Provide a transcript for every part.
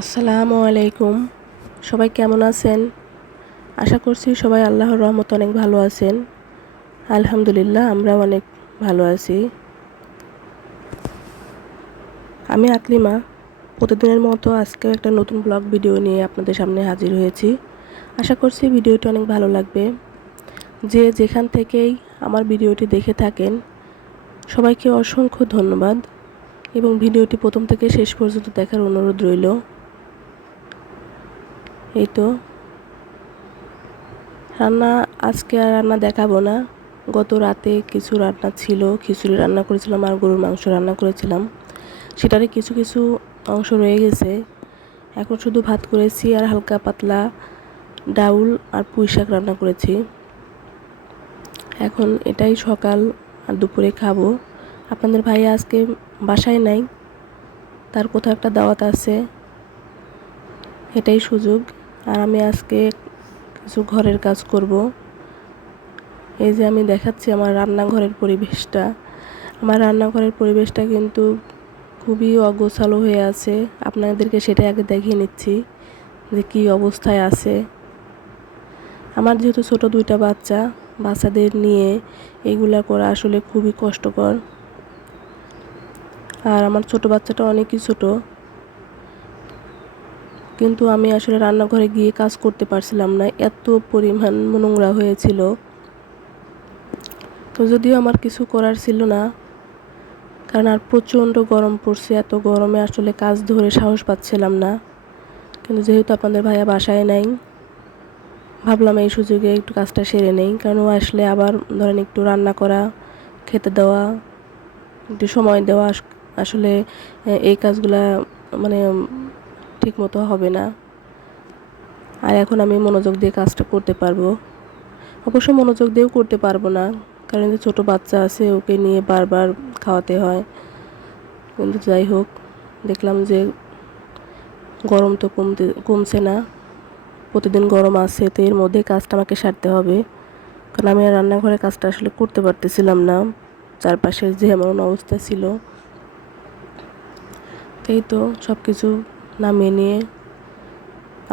আসসালামু আলাইকুম। সবাই কেমন আছেন? আশা করছি সবাই আল্লাহর রহমতে অনেক ভালো আছেন। আলহামদুলিল্লাহ আমরাও অনেক ভালো আছি। আমি আকলিমা। প্রতিদিনের মতো আজকেও একটা নতুন ব্লগ ভিডিও নিয়ে আপনাদের সামনে হাজির হয়েছি। আশা করছি ভিডিওটি অনেক ভালো লাগবে। যে যেখান থেকেই আমার ভিডিওটি দেখে থাকেন সবাইকে অসংখ্য ধন্যবাদ এবং ভিডিওটি প্রথম থেকে শেষ পর্যন্ত দেখার অনুরোধ রইল। এই তো আজকে আর রান্না দেখাবো না। গত রাতে কিছু রান্না ছিল, খিচুড়ি রান্না করেছিলাম আর গরুর মাংস রান্না করেছিলাম। সেটারই কিছু কিছু অংশ রয়ে গেছে। এখন শুধু ভাত করেছি আর হালকা পাতলা ডাউল আর পুঁই শাক রান্না করেছি। এখন এটাই সকাল আর দুপুরে খাবো। আপনাদের ভাইয়া আজকে বাসায় নাই, তার কোথাও একটা দাওয়াত আছে, এটাই সুযোগ। আর আমি আজকে কিছু ঘরের কাজ করব। এই যে আমি দেখাচ্ছি আমার রান্নাঘরের পরিবেশটা। আমার রান্নাঘরের পরিবেশটা কিন্তু খুবই অগোছালো হয়ে আছে। আপনাদেরকে সেটা আগে দেখিয়ে নিচ্ছি যে কী অবস্থায় আছে। আমার যেহেতু ছোট দুইটা বাচ্চাদের নিয়ে এগুলা করা আসলে খুবই কষ্টকর। আর আমার ছোট বাচ্চাটা অনেকই ছোট, কিন্তু আমি আসলে রান্নাঘরে গিয়ে কাজ করতে পারছিলাম না, এত পরিমাণ নোংরা হয়েছিল। তো যদিও আমার কিছু করার ছিল না, কারণ আর প্রচণ্ড গরম পড়ছে। এত গরমে আসলে কাজ ধরে সাহস পাচ্ছিলাম না। কিন্তু যেহেতু আপনাদের ভাইয়া বাসায় নাই, ভাবলাম এই সুযোগে একটু কাজটা সেরে নেই। কারণ ও আসলে আবার ধরেন একটু রান্না করা, খেতে দেওয়া, একটু সময় দেওয়া, আসলে এই কাজগুলা মানে ঠিক মতো হবে না। আর এখন আমি মনোযোগ দিয়ে কাজটা করতে পারবো। অবশ্য মনোযোগ দিয়েও করতে পারবো না, কারণ যে ছোটো বাচ্চা আছে, ওকে নিয়ে বারবার খাওয়াতে হয়। কিন্তু যাই হোক, দেখলাম যে গরম তো কমছে না, প্রতিদিন গরম আছে। তো এর মধ্যে কাজটা আমাকে সারতে হবে, কারণ আমি রান্নাঘরে কাজটা আসলে করতে পারতেছিলাম না, চারপাশের যে এমন অবস্থা ছিল। এই তো সব কিছু নামিয়ে নিয়ে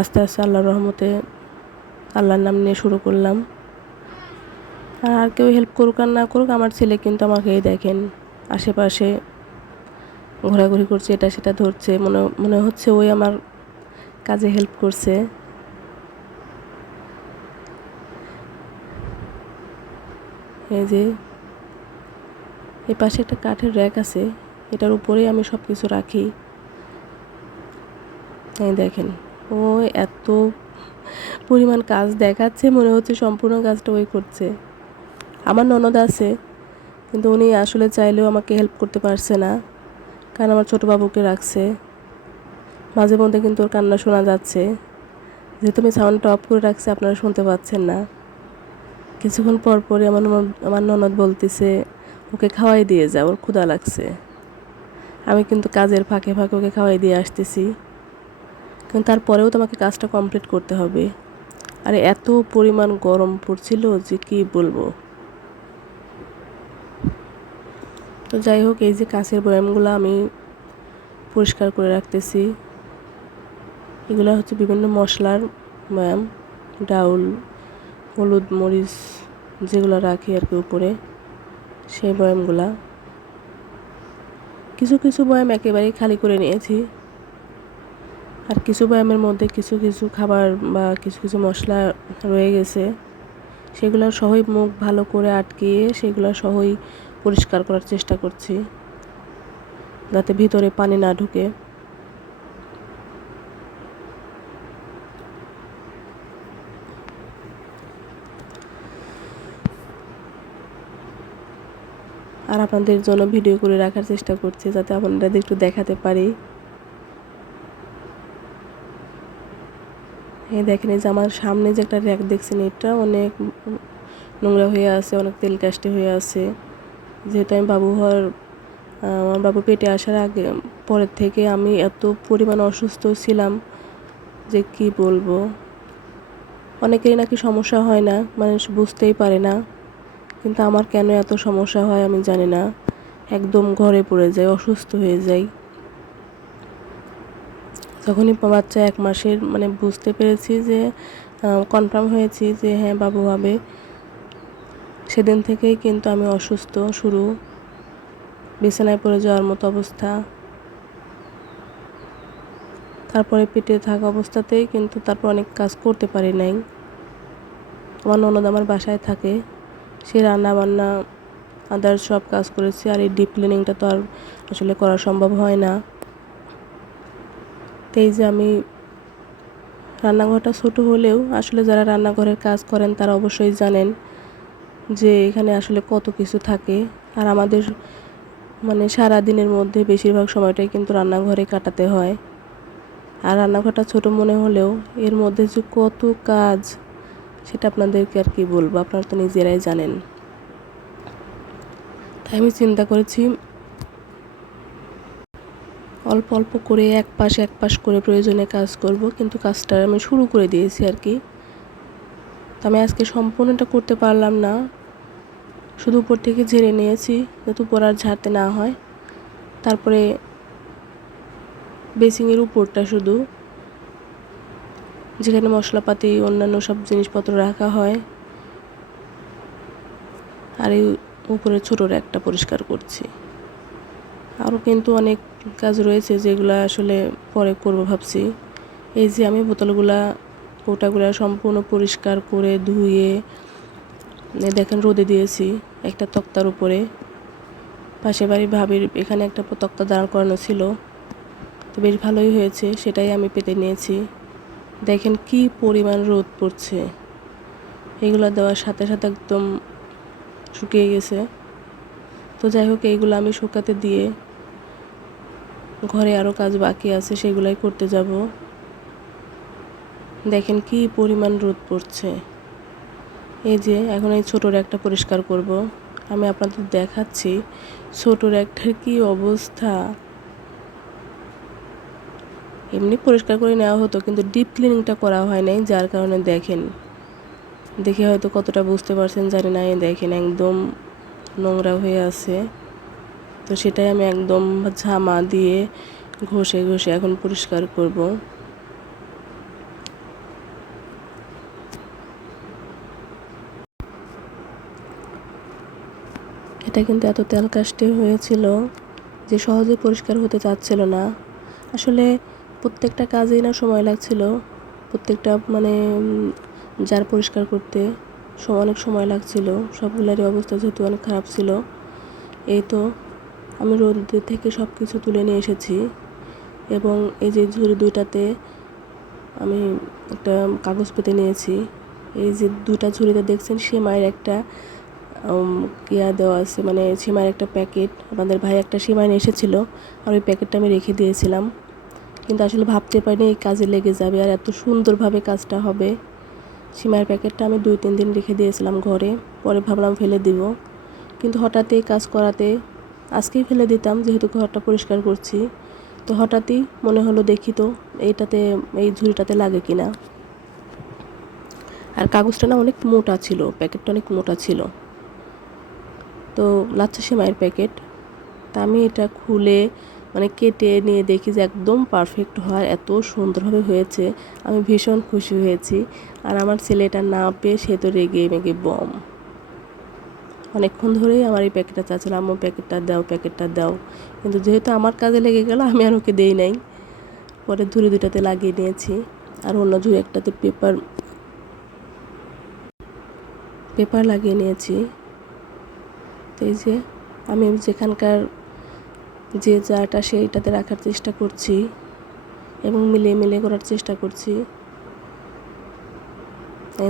আস্তে আস্তে আল্লাহর রহমতে আল্লাহর নাম নিয়ে শুরু করলাম। আর কেউ হেল্প করুক আর না করুক, আমার ছেলে কিন্তু আমাকেই দেখেন আশেপাশে ঘোরাঘুরি করছে, এটা সেটা ধরছে, মনে হচ্ছে ওই আমার কাজে হেল্প করছে। এই যে এই পাশে একটা কাঠের র্যাক আছে, এটার উপরেই আমি সব কিছু রাখি। এই দেখেন, ও এত পরিমাণ কাজ দেখাচ্ছে, মনে হচ্ছে সম্পূর্ণ কাজটা ওই করছে। আমার ননদ আছে, কিন্তু উনি আসলে চাইলেও আমাকে হেল্প করতে পারছে না, কারণ আমার ছোটো বাবুকে রাখছে। মাঝে মধ্যে কিন্তু ওর কান্না শোনা যাচ্ছে, যেহেতু আমি সাউন্ডটা অফ করে রাখছি, আপনারা শুনতে পাচ্ছেন না। কিছুক্ষণ পর পরে আমার ননদ বলতেছে, ওকে খাওয়াই দিয়ে যা, ওর ক্ষুধা লাগছে। আমি কিন্তু কাজের ফাঁকে ফাঁকে ওকে খাওয়াই দিয়ে আসতেছি, কিন্তু তারপরেও তো আমাকে কাজটা কমপ্লিট করতে হবে। আর এত পরিমাণ গরম পড়ছিল যে কি বলবো। তো যাই হোক, এই যে কাঁচের বয়ামগুলো আমি পরিষ্কার করে রাখতেছি। এগুলো হচ্ছে বিভিন্ন মশলার বয়াম, ডাউল, হলুদ, মরিচ যেগুলো রাখি আর কি উপরে, সেই বয়ামগুলা। কিছু কিছু বয়াম একেবারেই খালি করে নিয়েছি, আর কিছু বয়ামের মধ্যে কিছু কিছু খাবার বা কিছু কিছু মশলা রয়ে গেছে, সেগুলো সহই মুখ ভালো করে আটকিয়ে সেগুলো সহই পরিষ্কার করার চেষ্টা করছি, যাতে ভিতরে পানি না ঢুকে। আর আপনাদের জন্য ভিডিও করে রাখার চেষ্টা করছি, যাতে আপনাদের একটু দেখাতে পারি। এই দেখেন, এই যে আমার সামনে যে একটা র্যাক দেখছেন, এটা অনেক নোংরা হয়ে আছে, অনেক তেল কাস্টে হয়ে আছে। যেহেতু আমি আমার বাবু পেটে আসার পরের থেকে আমি এত পরিমাণ অসুস্থ ছিলাম যে কি বলবো। অনেকেরই নাকি সমস্যা হয় না, মানুষ বুঝতেই পারে না, কিন্তু আমার কেন এত সমস্যা হয় আমি জানি না। একদম ঘরে পড়ে যাই, অসুস্থ হয়ে যাই। যখনই বাচ্চা 1 মাসের মানে বুঝতে পেরেছি যে কনফার্ম হয়েছি যে হ্যাঁ বাবু হবে, সেদিন থেকেই কিন্তু আমি অসুস্থ শুরু, বিছানায় পড়ে যাওয়ার মতো অবস্থা। তারপরে পেটে থাকা অবস্থাতেই কিন্তু তারপর অনেক কাজ করতে পারি নাই। আমার ননদ আমার বাসায় থাকে, সে রান্না বান্না আদার্স সব কাজ করেছে, আর এই ডিপ ক্লিনিংটা তো আর আসলে করা সম্ভব হয় না। তো এই যে আমি রান্নাঘরটা ছোট হলেও আসলে যারা রান্নাঘরের কাজ করেন তারা অবশ্যই জানেন যে এখানে আসলে কত কিছু থাকে। আর আমাদের মানে সারা দিনের মধ্যে বেশিরভাগ সময়টাই কিন্তু রান্নাঘরে কাটাতে হয়। আর রান্নাঘরটা ছোট মনে হলেও এর মধ্যে যে কত কাজ সেটা আপনাদেরকে আর কি বলবো, আপনারা তো নিজেরাই জানেন। তাই আমি চিন্তা করেছি অল্প অল্প করে এক পাশ করে প্রয়োজনে কাজ করব, কিন্তু কাজটা আমি শুরু করে দিয়েছি আর কি। তো আমি আজকে সম্পূর্ণটা করতে পারলাম না, শুধু উপর থেকে ঝেড়ে নিয়েছি যাতে উপর আর ঝাড়তে না হয়। তারপরে বেসিংয়ের উপরটা শুধু, যেখানে মশলাপাতি অন্যান্য সব জিনিসপত্র রাখা হয়, আর এই উপরে ছোট র্যাকটা পরিষ্কার করছি। আরও কিন্তু অনেক কাজ রয়েছে যেগুলো আসলে পরে করব ভাবছি। এই যে আমি বোতলগুলা কৌটাগুলা সম্পূর্ণ পরিষ্কার করে ধুয়ে দেখেন রোদে দিয়েছি একটা তক্তার উপরে। পাশের বাড়ি ভাবির এখানে একটা তক্তা দাঁড় করানো ছিল, তো বেশ ভালোই হয়েছে, সেটাই আমি পেতে নিয়েছি। দেখেন কি পরিমাণ রোদ পড়ছে, এগুলো দেওয়ার সাথে সাথে একদম শুকিয়ে গেছে। তো যাই হোক, এইগুলো আমি শুকাতে দিয়ে ঘরে আরও কাজ বাকি আছে সেগুলাই করতে যাব। দেখেন কি পরিমাণ রোদ পড়ছে। এই যে এখন এই ছোট র্যাকটা পরিষ্কার করব। আমি আপনাদের দেখাচ্ছি ছোট র্যাকটার কি অবস্থা। এমনি পরিষ্কার করে নেওয়া হতো, কিন্তু ডিপ ক্লিনিংটা করা হয় নাই, যার কারণে দেখেন, দেখে হয়তো কতটা বুঝতে পারছেন জানি না, দেখেন একদম নোংরা হয়ে আছে। তো সেটাই আমি একদম ঝামা দিয়ে ঘষে ঘষে এখন পরিষ্কার করব। এটা কিন্তু এত তেল কাস্টে হয়েছিল যে সহজে পরিষ্কার হতে চাচ্ছিল না। আসলে প্রত্যেকটা কাজেই না সময় লাগছিল, প্রত্যেকটা মানে জার পরিষ্কার করতে অনেক সময় লাগছিল। সবগুলারই অবস্থা যেহেতু অনেক খারাপ ছিল। এই তো আমি রোদ থেকে সব কিছু তুলে নিয়ে এসেছি, এবং এই যে ঝুড়ি দুইটাতে আমি একটা কাগজ পেতে নিয়েছি। এই যে দুইটা ঝুড়িতে দেখছেন সেমাইয়ের একটা ইয়া দেওয়া আছে, মানে সিমাইয়ের একটা প্যাকেট। আমাদের ভাই একটা সিমাই নিয়ে এসেছিলো, আর ওই প্যাকেটটা আমি রেখে দিয়েছিলাম, কিন্তু আসলে ভাবতে পারিনি এই কাজে লেগে যাবে আর এত সুন্দরভাবে কাজটা হবে। সিমাইয়ের প্যাকেটটা আমি 2-3 দিন রেখে দিয়েছিলাম ঘরে, পরে ভাবলাম ফেলে দিব, কিন্তু হঠাৎই কাজ করাতে আজকেই ফেলে দিতাম যেহেতু ঘরটা পরিষ্কার করছি। তো হঠাৎই মনে হলো দেখি তো এইটাতে, এই ঝুড়িটাতে লাগে কিনা। আর কাগজটা না অনেক মোটা ছিল, প্যাকেটটা অনেক মোটা ছিল, তো লাচ্ছা সেমাইয়ের প্যাকেট। তা আমি এটা খুলে মানে কেটে নিয়ে দেখি যে একদম পারফেক্ট হয়, এত সুন্দরভাবে হয়েছে। আমি ভীষণ খুশি হয়েছি। আর আমার ছেলেটা না পেয়ে সে তো রেগে মেগে বম। অনেকক্ষণ ধরেই আমার এই প্যাকেটটা চাচ্ছিল, আম্মু প্যাকেটটা দাও, প্যাকেটটা দাও, কিন্তু যেহেতু আমার কাজে লেগে গেল আমি আর ওকে দেই নাই। পরে ঝুড়ি দুটাতে লাগিয়ে নিয়েছি, আর অন্য ঝুড়ি একটাতে পেপার লাগিয়ে নিয়েছি। তো এই যে আমি যেখানকার যে জারটা সেইটাতে রাখার চেষ্টা করছি এবং মিলিয়ে মিলিয়ে করার চেষ্টা করছি।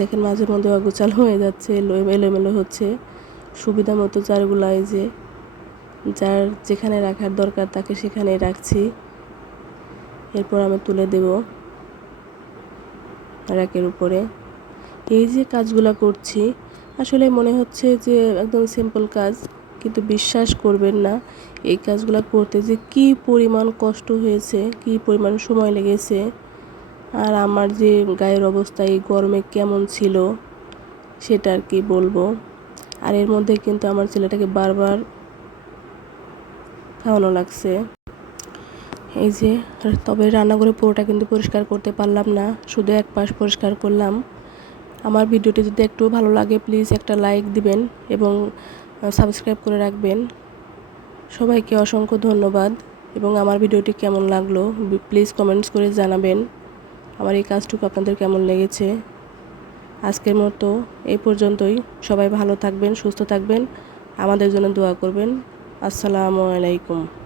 দেখেন মাঝে মধ্যে অগোছাল হয়ে যাচ্ছে, এলোমেলো হচ্ছে। সুবিধা মতো জারগুলো এই যে যার যেখানে রাখার দরকার তাকে সেখানেই রাখছি। এরপর আমি তুলে দেব র্যাকের উপরে। এই যে কাজগুলো করছি আসলে মনে হচ্ছে যে একদম সিম্পল কাজ, কিন্তু বিশ্বাস করবেন না এই কাজগুলো করতে যে কি পরিমাণ কষ্ট হয়েছে, কি পরিমাণ সময় লেগেছে। আর আমার যে গায়ের অবস্থা এই গরমে কেমন ছিল সেটা আর কি বলবো। আর এর মধ্যে কিন্তু আমার ছেলেটাকে বারবার খাওয়ানো লাগছে। এই যে, তবে রান্নাঘরে পুরোটা কিন্তু পরিষ্কার করতে পারলাম না, শুধু এক পাশ পরিষ্কার করলাম। আমার ভিডিওটি যদি একটু ভালো লাগে প্লিজ একটা লাইক দিবেন এবং সাবস্ক্রাইব করে রাখবেন। সবাইকে অসংখ্য ধন্যবাদ এবং আমার ভিডিওটি কেমন লাগলো প্লিজ কমেন্টস করে জানাবেন। আমার এই কাজটুকু আপনাদের কেমন লেগেছে। আজকের মতো এই পর্যন্তই। সবাই ভালো থাকবেন, সুস্থ থাকবেন, আমাদের জন্য দোয়া করবেন। আসসালামু আলাইকুম।